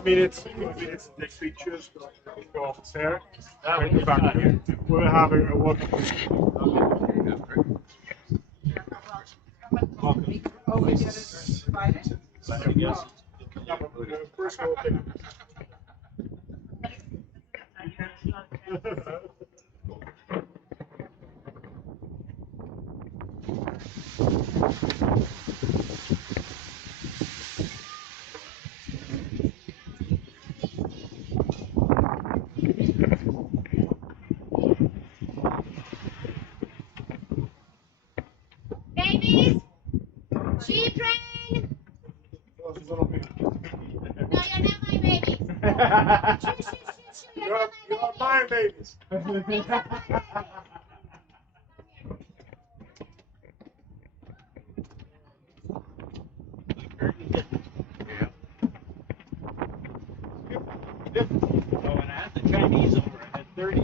minutes to take pictures, go upstairs, and go back here. We'll have a walking tour. First we'll take Babies, children. No, you're not my babies. You're my babies. Oh, and I had the Chinese over at 30.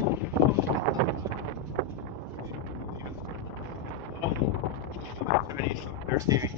Chinese, they're Stevie.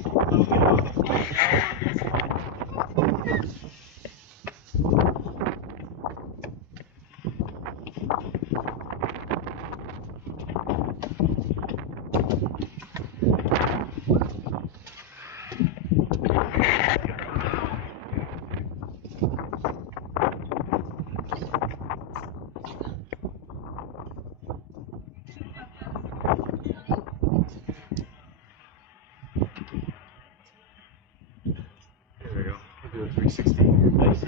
There we go. We'll do a 360. Nice,